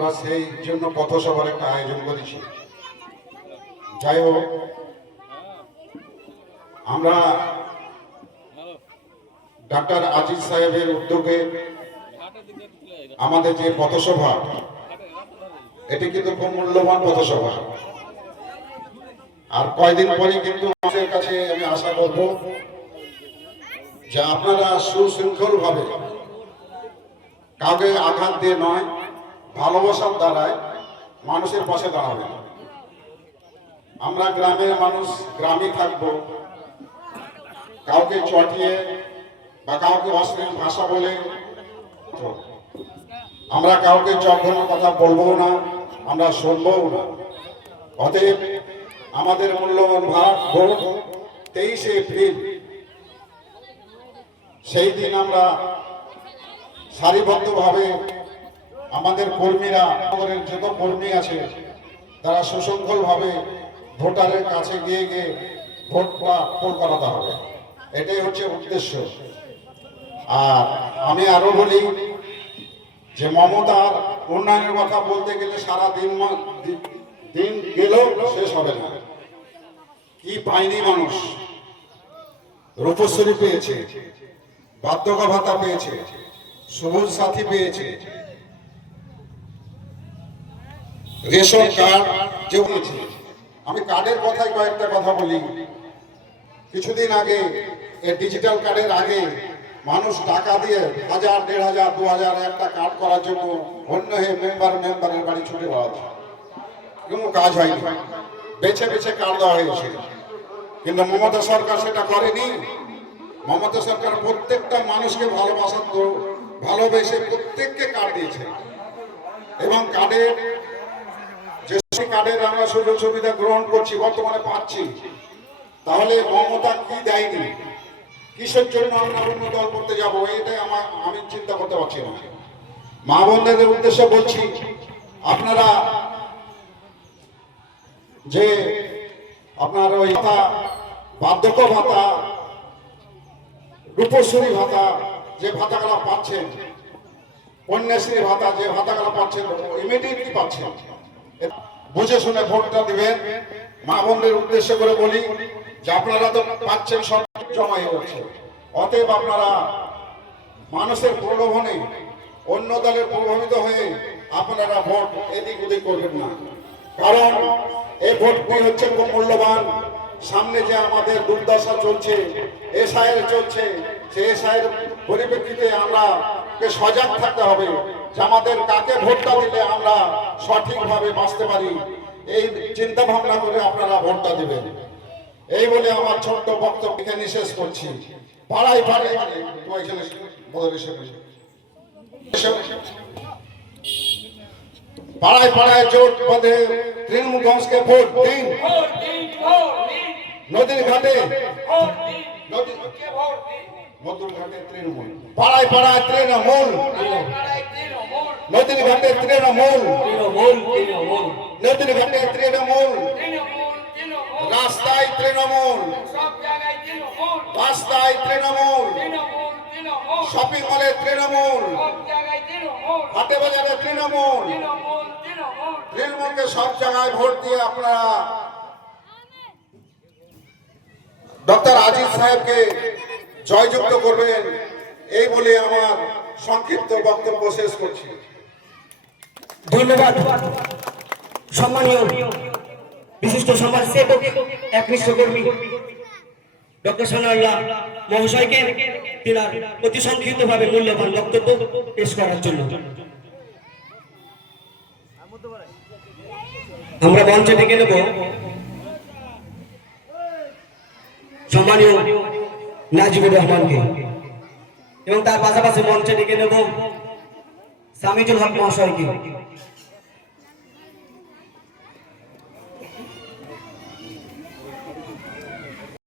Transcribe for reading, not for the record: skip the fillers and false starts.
আমরা সেই জন্য পথসভার একটা আয়োজন করেছি। যাই হোক, আমরা ডাক্তার আজিজ সাহেবের উদ্যোগে আমাদের যে পথসভা, এটি কিন্তু খুব মূল্যবান পথসভা। আর কয়দিন পরে কিন্তু আমাদের কাছে আমি আশা করব যে আপনারা সুশৃঙ্খল ভাবে, কাউকে আঘাত দিয়ে নয়, ভালোবাসার দ্বারায় মানুষের পাশে দাঁড়াবেন। আমরা গ্রামের মানুষ, গ্রামে থাকবো। কাউকে চটিয়ে বা কাউকে অশ্লীল ভাষা বলে আমরা কাউকে জঘন্য কথা বলবো না, আমরা শুনবও না। অতএব আমাদের মূল্যবান ভোট 23শে এপ্রিল, সেই দিন আমরা সারিবদ্ধভাবে আমাদের কর্মীরা, আমাদের যত কর্মী আছে তারা সুশৃঙ্খলভাবে ভোটারের কাছে গিয়ে গিয়ে ভোটটা পোল করাতে হবে। এটাই হচ্ছে উদ্দেশ্য। আর আমি আরো বলি যে মমতার উন্নয়নের কথা বলতে গেলে সারা দিন গেলেও শেষ হবে না। কি পায়নি মানুষ? রূপশ্রী পেয়েছে, বার্ধক্য ভাতা পেয়েছে, সবুজ সাথী পেয়েছে, রেশন কার্ড যে পেয়েছে। আমি কার্ডের কথায় কয়েকটা কথা বলি। কিছুদিন আগে এই ডিজিটাল কার্ডের আগে মানুষ টাকা দিয়ে 1000, 1500, 2000 একটা কার্ড করার জন্য অন্য মেম্বারের বাড়ি ছুটে বেড়াতো। কোনো কাজ হয়নি, বেছে বেছে কার্ড দেওয়া হয়েছে। কিন্তু মমতা সরকার সেটা করেনি। মমতা সরকার প্রত্যেকটা মানুষকে ভালোবেসে প্রত্যেককে কার্ড দিয়েছে। এবং কার্ডের আমরা সুযোগ সুবিধা গ্রহণ করছি, বর্তমানে পাচ্ছি। তাহলে মমতা কি দেয়নি? কিসের জন্য আমরা অন্য দল করতে যাবো? এটাই আমি চিন্তা করতে পারছি না। মা বোনদের উদ্দেশ্যে বলছি, আপনারা যে আপনার ওই বার্ধক্য ভাতা, রূপশ্রী ভাতা যে ভাতাগুলো পাচ্ছেন, কন্যাশ্রী ভাতা যে ভাতাগুলো পাচ্ছেন, ইমিডিয়েটলি পাচ্ছেন। বুঝে শুনে ভোটটা দিবেন। মা বোনদের উদ্দেশ্য করে বলি যে আপনারা তো পাচ্ছেন, সব জমা হয়ে যাচ্ছে। অতএব আপনারা মানুষের প্রলোভনে, অন্য দলের প্রভাবিত হয়ে আপনারা ভোট এদিক ওদিক করবেন না। কারণ এই ভোটটি হচ্ছে খুব মূল্যবান। সামনে যে আমাদের দুর্দশা চলছে, এসআইয়ের চলছে, সেই এসআইয়ের পরিপ্রেক্ষিতে আমরা সজাগ থাকতে হবে যে আমাদের কাকে ভোটটা দিলে আমরা সঠিকভাবে বাঁচতে পারি। এই চিন্তা ভাবনা করে আপনারা ভোটটা দিবেন। এই বলে আমার ছোট্ট বক্তব্য এখানে শেষ করছি। পাড়ায় পাড়ায় পাড়ায় পাড়ায় জোট বাঁধে তৃণমূলগঞ্জকে ভোট দিন। নদীর ঘাটে তৃণমূল, পাড়ায় পাড়ায় তৃণমূল, নদীর ঘাটে তৃণমূল, নদীর ঘাটে তৃণমূল, রাস্তায় তৃণমূল, রাস্তায় তৃণমূল, শপিং মলে তৃণমূল, হাটে বাজারে তৃণমূল। তৃণমূলকে সব জায়গায় ভোট দিয়ে আপনারা ডক্টর আজিজ সাহেবকে জয়যুক্ত করবেন। এই বলে আমার সংক্ষিপ্ত বক্তব্য শেষ করছি। ধন্যবাদ। সম্মানীয় বিশিষ্ট সমাজসেবক, একনিষ্ঠ কর্মী ডক্টর সানাউল্লাহ মহাশয়কে তিনার অতি সংক্ষিপ্তভাবে মূল্যবান বক্তব্য পেশ করার জন্য আমরা মঞ্চে ডেকে নেব সম্মানীয় নাজিবুর রহমানকে, এবং তার পাশাপাশি মঞ্চে ডেকে নেব সামিজুল হক মহাশয়কে।